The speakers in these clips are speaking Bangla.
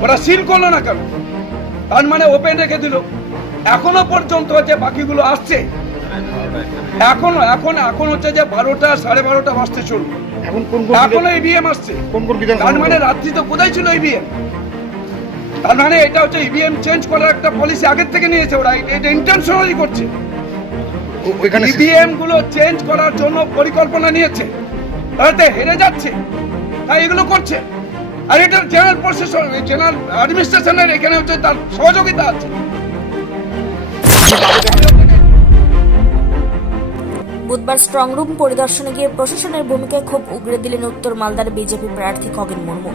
ওরা সিল করল না কেন? তার মানে ওপেন রেখে দিল। এখনও পর্যন্ত হচ্ছে বাকিগুলো আসছে এখনও এখন এখন হচ্ছে যে বারোটা সাড়ে বারোটা বাজতে চলবে এখন কোন কোন ইভিএম আসছে। কোন কোন তার মানে রাত্রি তো কোথায় ছিল ইভিএম তার মানে এটা হচ্ছে ইভিএম চেঞ্জ করার একটা পলিসি আগের থেকে নিয়েছে ওরা। এটা ইন্টেনশনালি করছে। ও- ইভিএমগুলো চেঞ্জ করার জন্য পরিকল্পনা নিয়েছে। তাতে হেরে যাচ্ছে। তাই এগুলো করছে। আর এটা জেনারেল প্রশাসন জেনারেল অ্যাডমিনিস্ট্রেশনের এখানে হচ্ছে তার সহযোগিতা আছে। বুধবার স্ট্রংরুম পরিদর্শনে গিয়ে প্রশাসনের ভূমিকায় খুব উগরে দিলেন উত্তর মালদার বিজেপি প্রার্থী খগেন মুর্মু।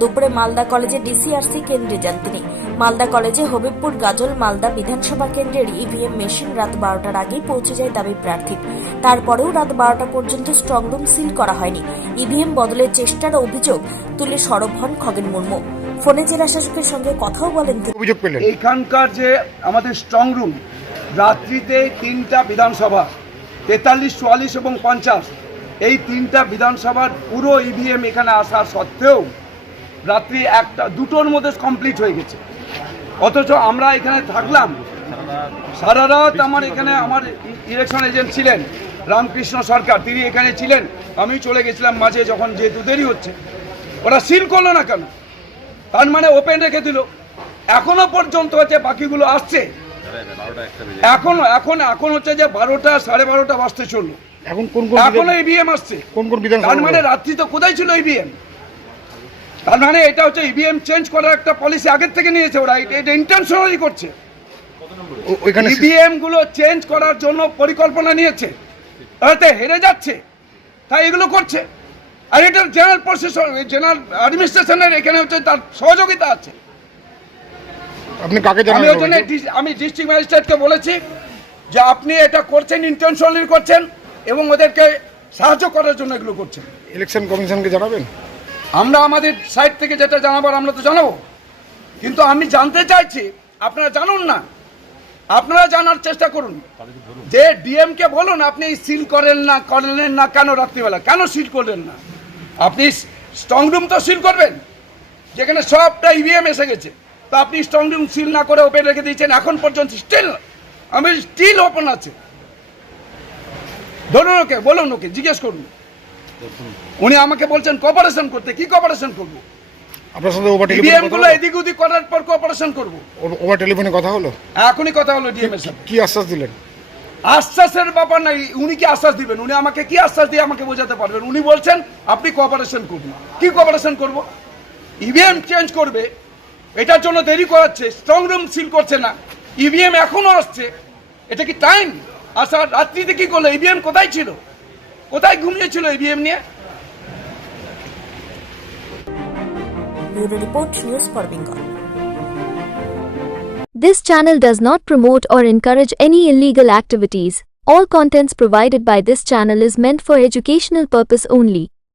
দুপুরে মালদা কলেজে ডিসিআরসি কেন্দ্রে যান তিনি। মালদা কলেজে হবিবপুর গাজল মালদা বিধানসভা কেন্দ্রের ইভিএম মেশিন রাত বারোটার আগেই পৌঁছে যায় দাবি প্রার্থীর তারপরেও রাত বারোটা পর্যন্ত স্ট্রংরুম সিল করা হয়নি। ইভিএম বদলের চেষ্টার অভিযোগ তুলে সরব হন খগেন মুর্মু। ফোনে জেলা শাসকের সঙ্গে কথাও বলেন তিনি। অভিযোগ পেলেন। এইখানকার যে আমাদের স্ট্রং রুম রাত্রিতে তিনটা বিধানসভা তেতাল্লিশ, চুয়াল্লিশ এবং পঞ্চাশ। এই তিনটা বিধানসভার পুরো ইভিএম এখানে আসা সত্ত্বেও রাত্রি একটা, দুটোর মধ্যে কমপ্লিট হয়ে গেছে। অথচ আমরা এখানে থাকলাম। সারা রাত আমার এখানে আমার ইলেকশন এজেন্ট ছিলেন, রামকৃষ্ণ সরকার, তিনি এখানে ছিলেন। আমি চলে গেছিলাম মাঝে যখন যেহেতু দেরি হচ্ছে। ওরা সিল করল না কেন? তার মানে ওপেন রেখে দিল। এখনও পর্যন্ত হচ্ছে বাকিগুলো আসছে এখনও এখন এখন হচ্ছে যে বারোটা সাড়ে বারোটা বাজতে চলল। এখন কোন কোন এখনও বিধান- ইভিএম আসছে। কোন কোন বিধানসভা তার মানে রাত্রি তো কোথায় ছিল ইভিএম তার মানে এটা হচ্ছে ইভিএম চেঞ্জ করার একটা পলিসি আগের থেকে নিয়েছে ওরা। এটা- এটা ইন্টেনশনালি করছে। ওইখানে ইভিএমগুলো চেঞ্জ করার জন্য পরিকল্পনা নিয়েছে। তাতে হেরে যাচ্ছে। তাই এগুলো করছে। আর এটা জেনারেল প্রশাসন জেনারেল অ্যাডমিনিস্ট্রেশনের এখানে হচ্ছে তার সহযোগিতা আছে। আপনি কাকে আমি ওই জন্য আমি ডিস্ট্রিক্ট ম্যাজিস্ট্রেটকে বলেছি যে আপনি এটা করছেন ইন্টেনশনালি করছেন এবং ওদেরকে সাহায্য করার জন্য এগুলো করছেন। ইলেকশন কমিশনকে জানাবেন? আমরা আমাদের সাইড থেকে যেটা জানাবার আমরা তো জানাব। কিন্তু আমি জানতে চাইছি আপনারা জানুন না। আপনারা জানার চেষ্টা করুন। যে ডিএম কে বলুন আপনি সিল করেন না করলেন না কেন রাত্রিবেলা? কেন সিল করলেন না? আপনি স্ট্রং রুম তো সিল করবেন। যেখানে সবটা ইভিএম এসে গেছে। তো আপনি স্ট্রং রুম সিল না করে ওপেন রেখে দিয়েছেন এখন পর্যন্ত স্টিল আমি স্টিল ওপেন আছে। ধরুন ওকে বলুন ওকে জিজ্ঞেস করুন। উনি আমাকে বলছেন কোঅপারেশন করতে কি কোঅপারেশন করব? আপনার সাথে ওভার টেলিফোনে গুলো এদিক ওদিক করার পর কোঅপারেশন করব। ওভার টেলিফোনে কথা হলো? এখনই কথা হলো ডিএম এর সাথে। কি আশ্বাস দিলেন? আশ্বাসের ব্যাপার নাই উনি কি আশ্বাস দিবেন? উনি আমাকে কি আশ্বাস দিয়ে আমাকে বোঝাতে পারবেন? উনি বলছেন আপনি কোঅপারেশন করুন। কি কোঅপারেশন করব? ইভিএম চেঞ্জ করবে এটার জন্য দেরি করাচ্ছে স্ট্রং রুম সিল করছে না ইভিএম এখনও আসছে এটা কি টাইম আসার রাত্রিতে কি করল ইভিএম কোথায় ছিল কোথায় ঘুমিয়েছিল ইভিএম নিয়ে report news for Bengal This channel does not promote or encourage any illegal activities. All contents provided by this channel is meant for educational purpose only.